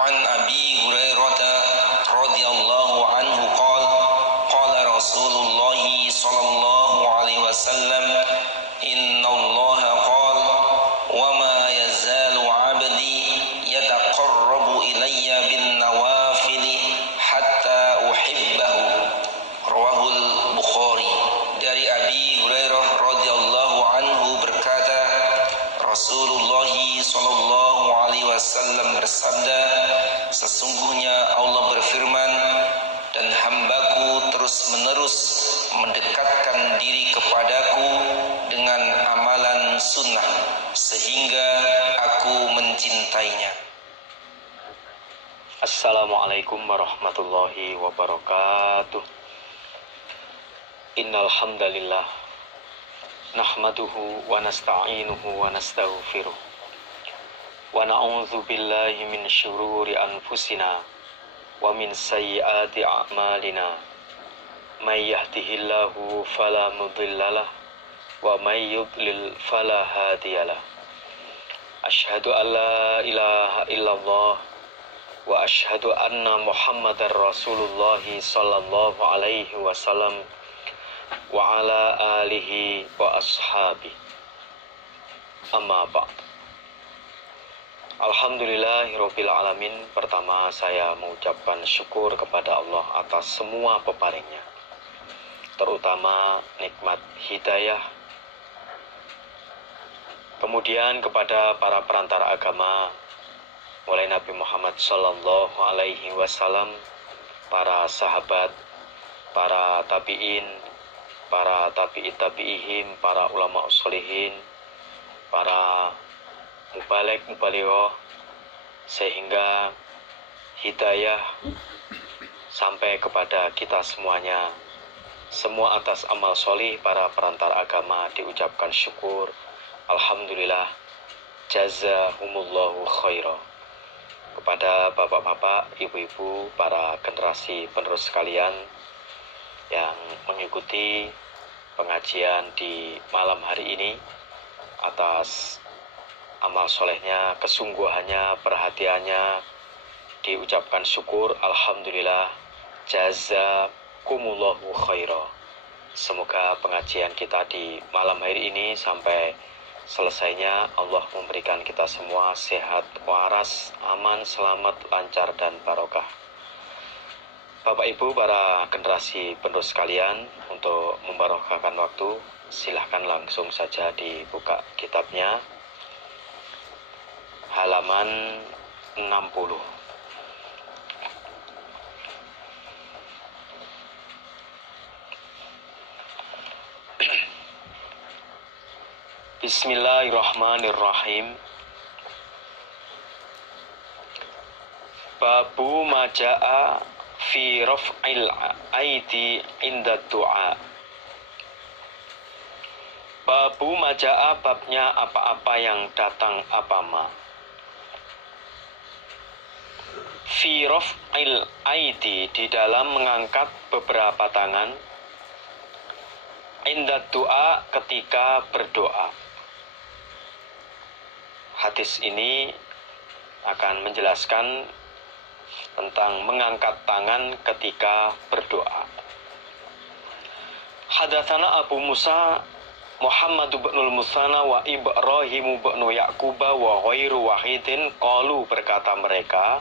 عن أبي هريرة رضي الله عنه قال قال رسول الله صلى الله عليه وسلم إن الله قال وما يزال عبدي يتقرب إلي بالنوافل حتى أحبه رواه البخاري. Dari Abi Hurairah radhiyallahu anhu berkata, Rasulullah sallallahu alaihi wasallam bersabda, sesungguhnya Allah berfirman, dan hambaku terus-menerus mendekatkan diri kepadaku dengan amalan sunnah sehingga aku mencintainya. Assalamualaikum warahmatullahi wabarakatuh. Innal hamdalillah nahmaduhu wa nasta'inuhu wa nastaghfiruh wa na'udzu billahi min syururi anfusina wa min sayyiati a'malina. May yahdihillahu fala mudhillalah wa may yudlil fala hadiyalah. Asyhadu an la ilaha illallah wa asyhadu anna Muhammadar Rasulullah sallallahu alaihi wasallam wa ala alihi wa ashabi. Amma ba'd. Alhamdulillahirabbil alamin. Pertama saya mengucapkan syukur kepada Allah atas semua peparingnya, terutama nikmat hidayah. Kemudian kepada para perantara agama, mulai Nabi Muhammad sallallahu alaihi wasallam, para sahabat, para tabi'in, para tabi'it tabi'ihim, para ulama sholihin, para mubalik mubalighah, sehingga hidayah sampai kepada kita semuanya. Semua atas amal sholih para perantara agama diucapkan syukur. Alhamdulillah, jazahumullahu khairah. Kepada bapak-bapak, ibu-ibu, para generasi penerus sekalian yang mengikuti pengajian di malam hari ini, atas amal solehnya, kesungguhannya, perhatiannya diucapkan syukur. Alhamdulillah, jazakumullahu khairah. Semoga pengajian kita di malam hari ini sampai selesainya Allah memberikan kita semua sehat, waras, aman, selamat, lancar, dan barokah. Bapak Ibu, para generasi penerus sekalian, untuk membarokahkan waktu, silahkan langsung saja dibuka kitabnya, halaman 60. Bismillahirrahmanirrahim. Babu maja'a fi raf'il aidi inda du'a. Babu maja'a, babnya apa-apa yang datang apama. Fi raf'il aidi, di dalam mengangkat beberapa tangan. Inda du'a, ketika berdoa. Hadis ini akan menjelaskan tentang mengangkat tangan ketika berdoa. Hadatsana Abu Musa Muhammad bin al-Musanna wa Ibrahim bin Ya'qub wa ghairu wahidin qalu, berkata mereka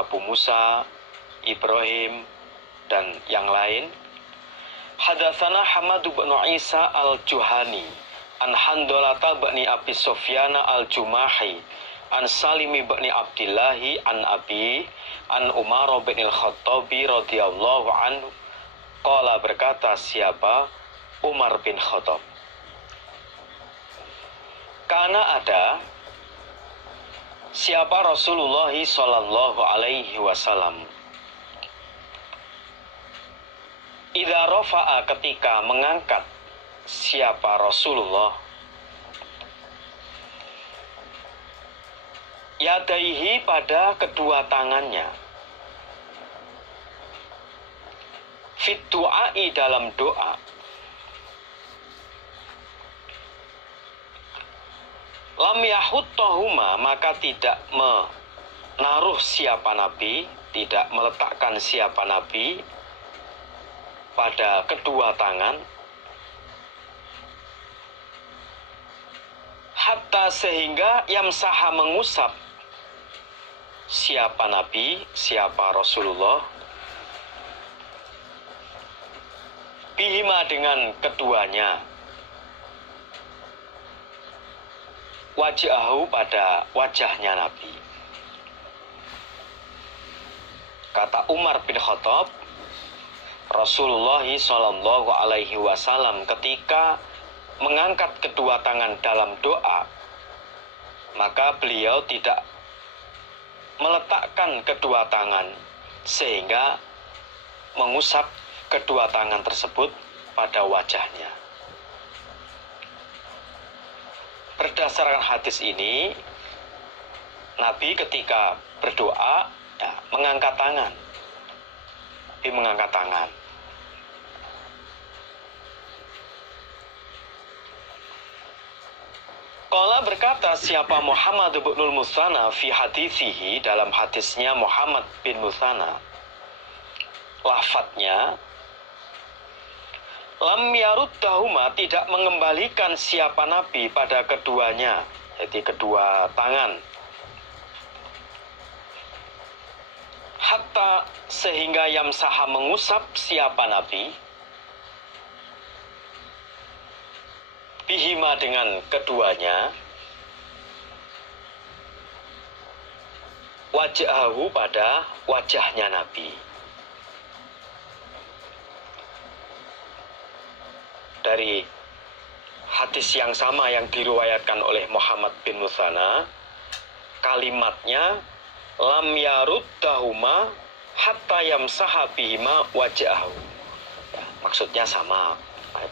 Abu Musa, Ibrahim, dan yang lain. Hadatsana Hamad bin Isa al-Juhani an Handolata bin Abi Sufyan al-Jumahi an Salim bin Abdillahi an Abi an Umar bin al-Khattabi radhiyallahu anhu qala, berkata siapa? Umar bin Khattab. Karena ada siapa Rasulullah sallallahu alaihi wasallam, idza rafa'a, ketika mengangkat siapa Rasulullah, yadaihi, pada kedua tangannya, fit du'ai, dalam doa, lam yahuttahuma, maka tidak naruh siapa nabi, tidak meletakkan siapa nabi pada kedua tangan, hatta sehingga yamsaha mengusap siapa nabi, siapa Rasulullah, bihima dengan keduanya, wajahu pada wajahnya Nabi. Kata Umar bin Khattab, Rasulullah Shallallahu Alaihi Wasallam ketika mengangkat kedua tangan dalam doa, maka beliau tidak meletakkan kedua tangan sehingga mengusap kedua tangan tersebut pada wajahnya. Berdasarkan hadis ini, Nabi ketika berdoa ya, mengangkat tangan. Nabi mengangkat tangan. Qala berkata siapa Muhammad bin Musanna fi hadithihi, dalam hadisnya Muhammad bin Musanna, lafadznya lam yaruddahuma, tidak mengembalikan siapa Nabi pada keduanya, jadi kedua tangan, hatta sehingga yamsaha mengusap siapa Nabi, bihima dengan keduanya, wajahu pada wajahnya Nabi. Dari hadis yang sama yang diriwayatkan oleh Muhammad bin Musanna, kalimatnya lam yaruddahuma hatta yamsaha bihima wajahu. Ya, maksudnya sama,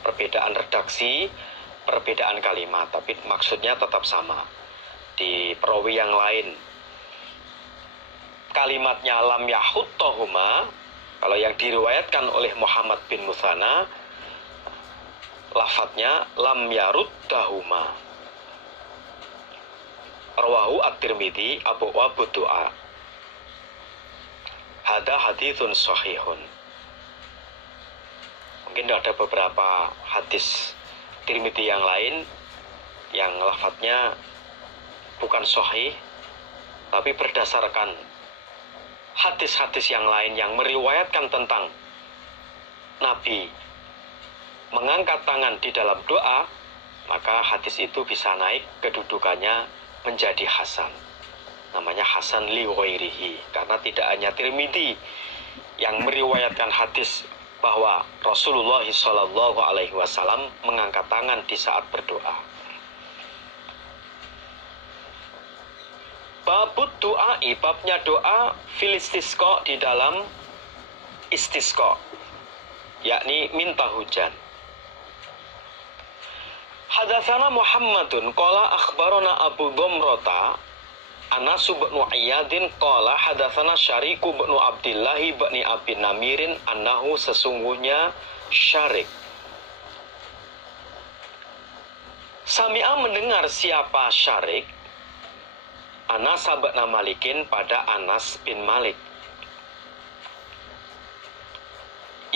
perbedaan redaksi, perbedaan kalimat, tapi maksudnya tetap sama. Di perawi yang lain kalimatnya lam yahuttahuma, kalau yang diriwayatkan oleh Muhammad bin Musanna lafadznya lam yaruddahuma. Rawahu at-Tirmidzi Abu Du'a. Hada haditsun sahihun. Mungkin ada beberapa hadis Tirmidzi yang lain yang lafadznya bukan sahih, tapi berdasarkan hadis-hadis yang lain yang meriwayatkan tentang Nabi mengangkat tangan di dalam doa, maka hadis itu bisa naik kedudukannya menjadi hasan. Namanya hasan li ghairihi, karena tidak hanya Tirmidzi yang meriwayatkan hadis bahwa Rasulullah Shallallahu Alaihi Wasallam mengangkat tangan di saat berdoa. Babut doa, babnya doa fil istisqa, di dalam istisqa, yakni minta hujan. Hadatsana Muhammadun qala akhbarana Abu Dhamrata Anas bin Iyadin qala hadatsana Syariku bin Abdullah bin Abi Namirin annahu, sesungguhnya Syarik sami'a mendengar siapa Syarik Anas bin Malikin pada Anas bin Malik.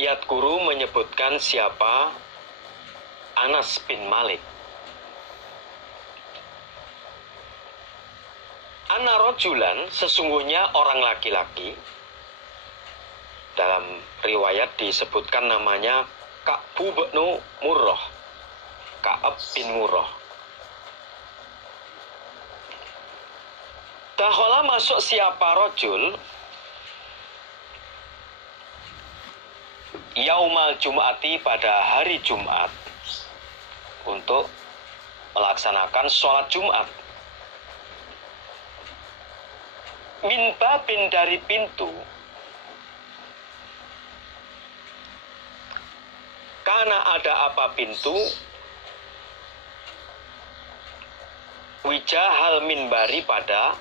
Yadkuru menyebutkan siapa Anas bin Malik. Ana rojulan, sesungguhnya orang laki-laki. Dalam riwayat disebutkan namanya Ka'bu bin Murrah. Ka'ab bin Murrah. Dakhala masuk siapa rojul yaumal jum'ati, pada hari Jumat, untuk melaksanakan sholat Jumat. Min babin, dari pintu, karena ada apa pintu, wijahal minbari, pada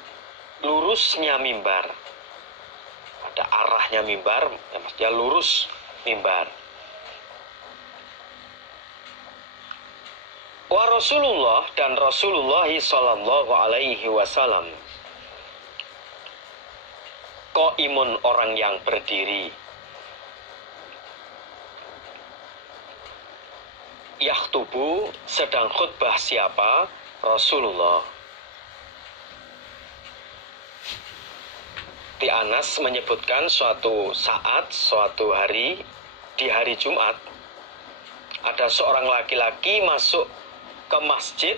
lurusnya mimbar, pada arahnya mimbar, ya maksudnya lurus mimbar. Wa Rasulullah, dan Rasulullah Sallallahu Alaihi Wasallam Qaimun orang yang berdiri. Yakhtubu sedang khutbah siapa? Rasulullah. Di Anas menyebutkan suatu saat, suatu hari, di hari Jumat, ada seorang laki-laki masuk ke masjid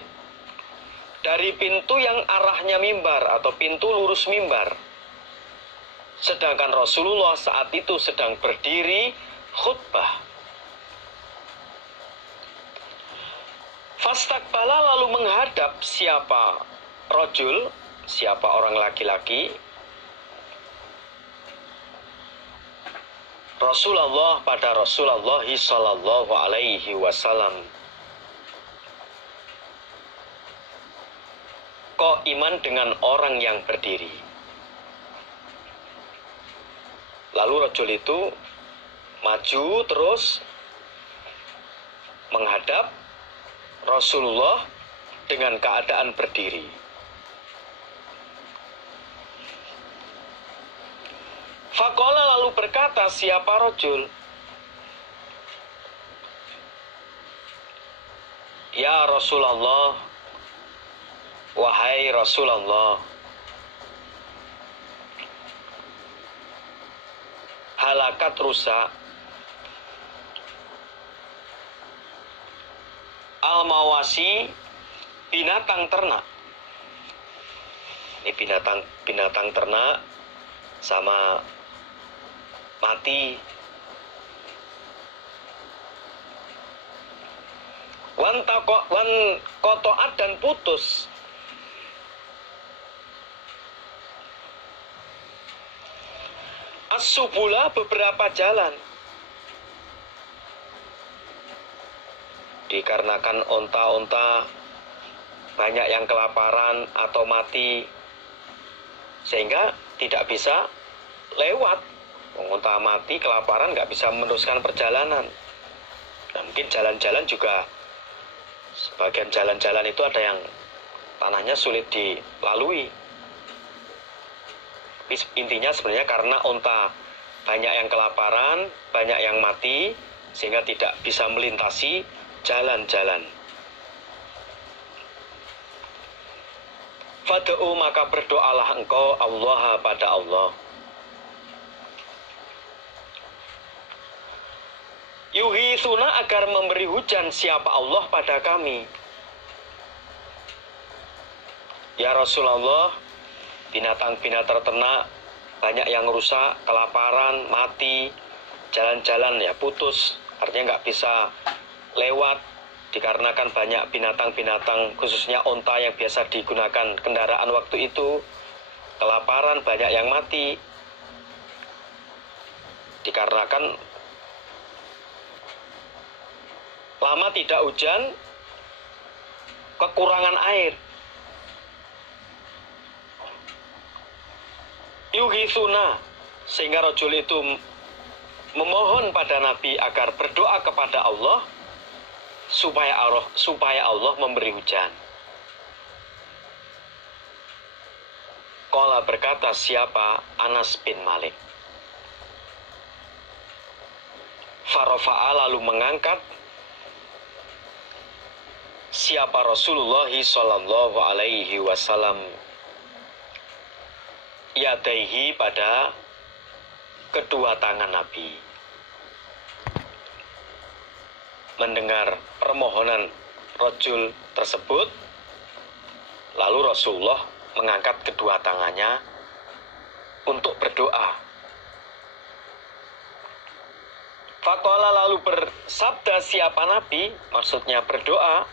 dari pintu yang arahnya mimbar atau pintu lurus mimbar. Sedangkan Rasulullah saat itu sedang berdiri khutbah. Fastaqbala lalu menghadap siapa rajul, siapa orang laki-laki, Rasulullah pada Rasulullah sallallahu alaihi wasallam. Qaiman dengan orang yang berdiri. Lalu rajul itu maju terus menghadap Rasulullah dengan keadaan berdiri. Faqala lalu berkata siapa rajul? Ya Rasulullah, wahai Rasulullah, halakat rusak al-mawasi, binatang ternak. Ini binatang ternak sama mati. Wan kotoat dan putus. As-subula beberapa jalan. Dikarenakan onta-onta banyak yang kelaparan atau mati, sehingga tidak bisa lewat. Onta mati, kelaparan, nggak bisa meneruskan perjalanan. Nah, mungkin jalan-jalan juga, sebagian jalan-jalan itu ada yang tanahnya sulit dilalui. Tapi intinya sebenarnya karena onta banyak yang kelaparan, banyak yang mati, sehingga tidak bisa melintasi jalan-jalan. Fad'u maka berdoalah engkau Allah pada Allah. Yuhithuna agar memberi hujan siapa Allah pada kami. Ya Rasulullah, binatang-binatang ternak banyak yang rusak, kelaparan, mati, jalan-jalan ya putus, artinya nggak bisa lewat dikarenakan banyak binatang-binatang khususnya onta yang biasa digunakan kendaraan waktu itu, kelaparan, banyak yang mati dikarenakan lama tidak hujan, kekurangan air. Yuhithuna, sehingga rajul itu memohon pada Nabi agar berdoa kepada Allah supaya Allah memberi hujan. Qala berkata siapa? Anas bin Malik. Farafa'a lalu mengangkat siapa Rasulullah sallallahu alaihi wasallam yadaihi pada kedua tangan Nabi. Mendengar permohonan rajul tersebut, lalu Rasulullah mengangkat kedua tangannya untuk berdoa. Faqala lalu bersabda siapa Nabi, maksudnya berdoa,